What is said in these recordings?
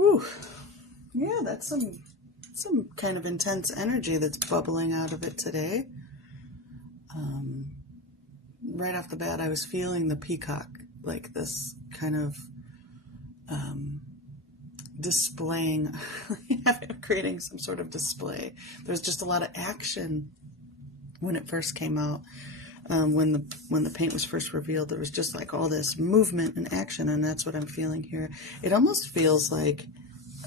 Whew. Yeah, that's some kind of intense energy that's bubbling out of it today. Right off the bat, I was feeling the peacock, like this kind of displaying, creating some sort of display. There's just a lot of action when it first came out. When the paint was first revealed, there was just like all this movement and action, and that's what I'm feeling here. It almost feels like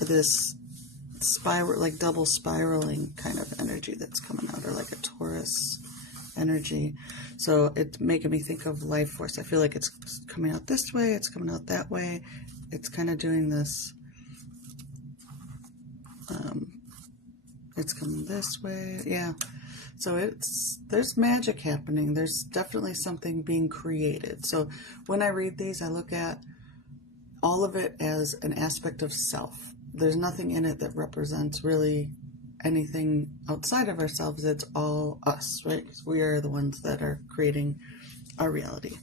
this spiral, like double spiraling kind of energy that's coming out, or like a Taurus energy. So it's making me think of life force. I feel like it's coming out this way, it's coming out that way. It's kind of doing this. It's coming this way. Yeah. So there's magic happening. There's definitely something being created. So when I read these, I look at all of it as an aspect of self. There's nothing in it that represents really anything outside of ourselves. It's all us, right? Because we are the ones that are creating our reality.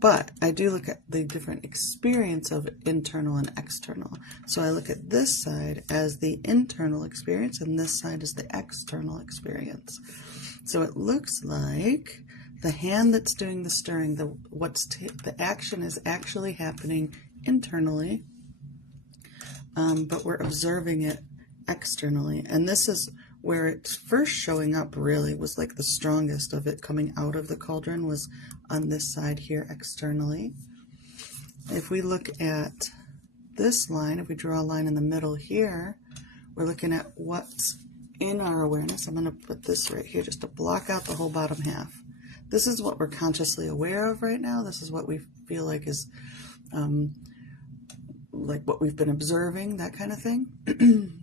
But I do look at the different experience of internal and external. So I look at this side as the internal experience, and this side is the external experience. So it looks like the hand that's doing the stirring, the action is actually happening internally, but we're observing it externally. And this is where it's first showing up, really was like the strongest of it coming out of the cauldron was on this side here externally. If we look at this line, if we draw a line in the middle here, we're looking at what's in our awareness. I'm going to put this right here just to block out the whole bottom half. This is what we're consciously aware of right now. This is what we feel like is like what we've been observing, that kind of thing.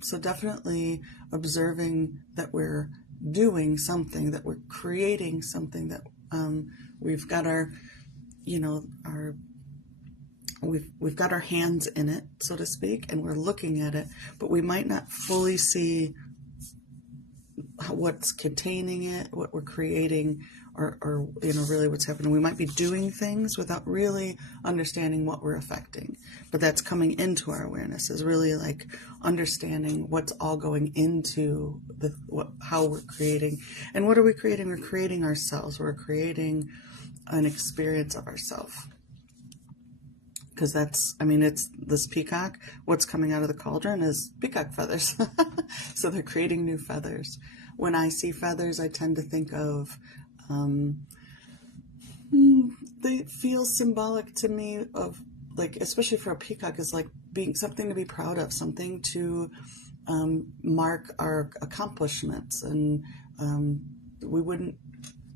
So definitely observing that we're doing something, that we're creating something, that we've got our, we've got our hands in it, so to speak, and we're looking at it, but we might not fully see what's containing it, what we're creating, or really what's happening. We might be doing things without really understanding what we're affecting, but that's coming into our awareness, is really like understanding what's all going into how we're creating. And what are we creating? We're creating ourselves. We're creating an experience of ourselves. Because it's this peacock, what's coming out of the cauldron is peacock feathers. So they're creating new feathers. When I see feathers, I tend to think of, they feel symbolic to me of, like, especially for a peacock, is like being something to be proud of, something to mark our accomplishments. And we wouldn't,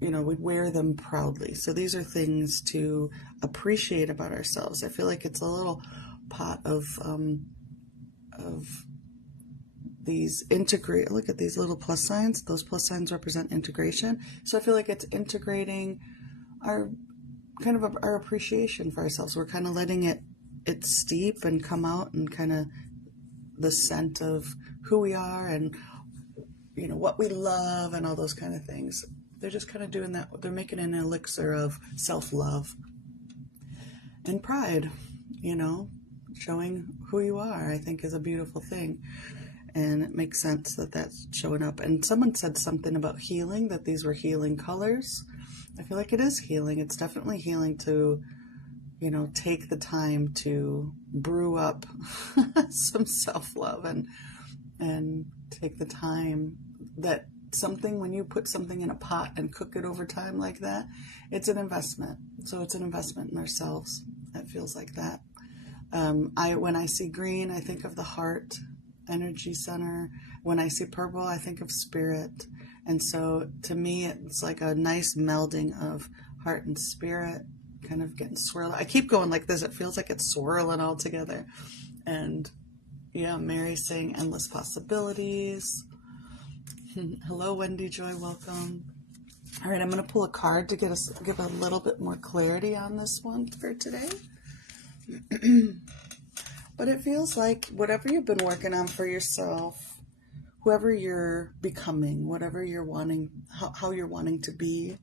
we'd wear them proudly. So these are things to appreciate about ourselves. I feel like it's a little pot of these look at these little plus signs. Those plus signs represent integration. So I feel like it's integrating our appreciation for ourselves. We're kind of letting it steep and come out, and kind of the scent of who we are and what we love and all those kind of things. They're just kind of doing that. They're making an elixir of self-love and pride, showing who you are, I think, is a beautiful thing. And it makes sense that that's showing up. And someone said something about healing, that these were healing colors. I feel like it is healing. It's definitely healing to, take the time to brew up some self-love and take the time that when you put something in a pot and cook it over time like that, it's an investment. So it's an investment in ourselves. It feels like that. When I see green, I think of the heart energy center. When I see purple, I think of spirit. And so to me, it's like a nice melding of heart and spirit, kind of getting swirled. I keep going like this. It feels like it's swirling all together. And yeah, Mary's saying endless possibilities. Hello, Wendy Joy, welcome. All right, I'm going to pull a card to give a little bit more clarity on this one for today. But it feels like whatever you've been working on for yourself, whoever you're becoming, whatever you're wanting, how you're wanting to be,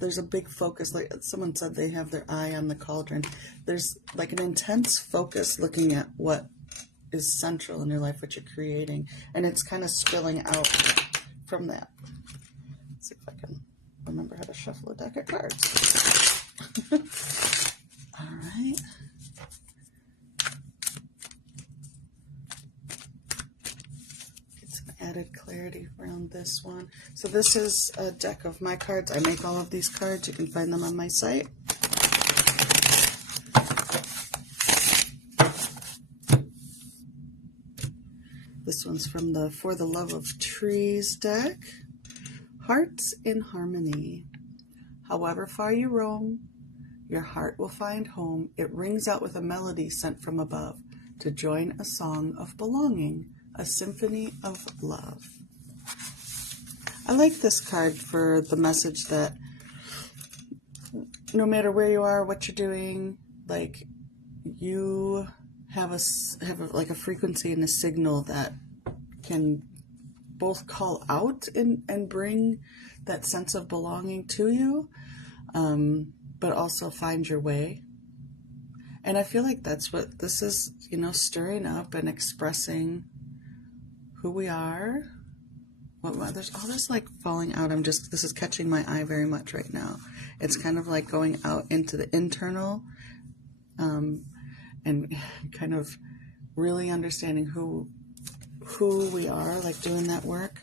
there's a big focus, like someone said they have their eye on the cauldron. There's like an intense focus looking at what is central in your life, what you're creating, and it's kind of spilling out from that. Let's see if I can remember how to shuffle a deck of cards. All right. Get some added clarity around this one. So this is a deck of my cards. I make all of these cards. You can find them on my site. This one's from the For the Love of Trees deck. Hearts in Harmony. However far you roam, your heart will find home. It rings out with a melody sent from above to join a song of belonging, a symphony of love. I like this card for the message that no matter where you are, what you're doing, like you have like a frequency and a signal that can both call out and bring that sense of belonging to you, but also find your way. And I feel like that's what this is, stirring up and expressing who we are. There's all this like falling out. This is catching my eye very much right now. It's kind of like going out into the internal, and kind of really understanding who we are, like doing that work.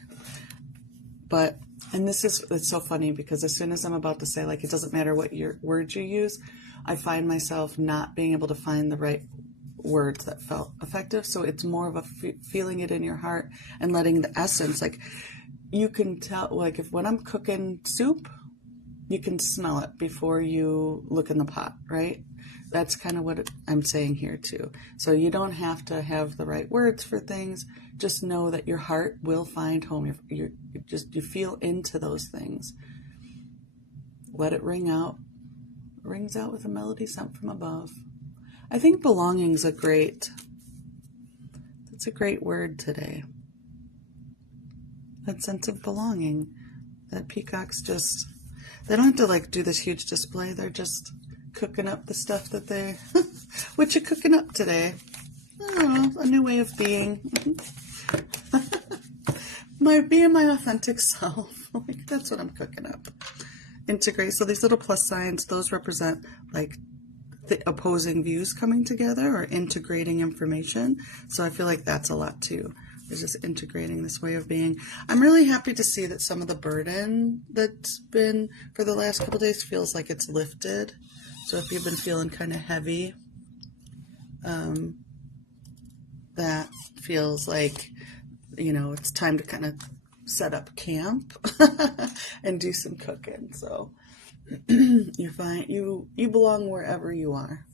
And it's so funny because as soon as I'm about to say, like, it doesn't matter what your words you use, I find myself not being able to find the right words that felt effective. So it's more of a feeling it in your heart and letting the essence, like, you can tell, like, when I'm cooking soup, you can smell it before you look in the pot, right? That's kind of what I'm saying here too. So you don't have to have the right words for things. Just know that your heart will find home. You feel into those things. Let it ring out. It rings out with a melody sent from above. I think belonging's a great word today. That sense of belonging. That peacocks they don't have to like do this huge display. They're just cooking up the stuff that they, what you cooking up today? Oh, a new way of being. Being my authentic self. Like, that's what I'm cooking up. Integrate. So these little plus signs, those represent like the opposing views coming together or integrating information. So I feel like that's a lot too. It's just integrating this way of being. I'm really happy to see that some of the burden that's been for the last couple of days feels like it's lifted. So if you've been feeling kind of heavy, that feels like, it's time to kind of set up camp and do some cooking. So you're fine. You belong wherever you are.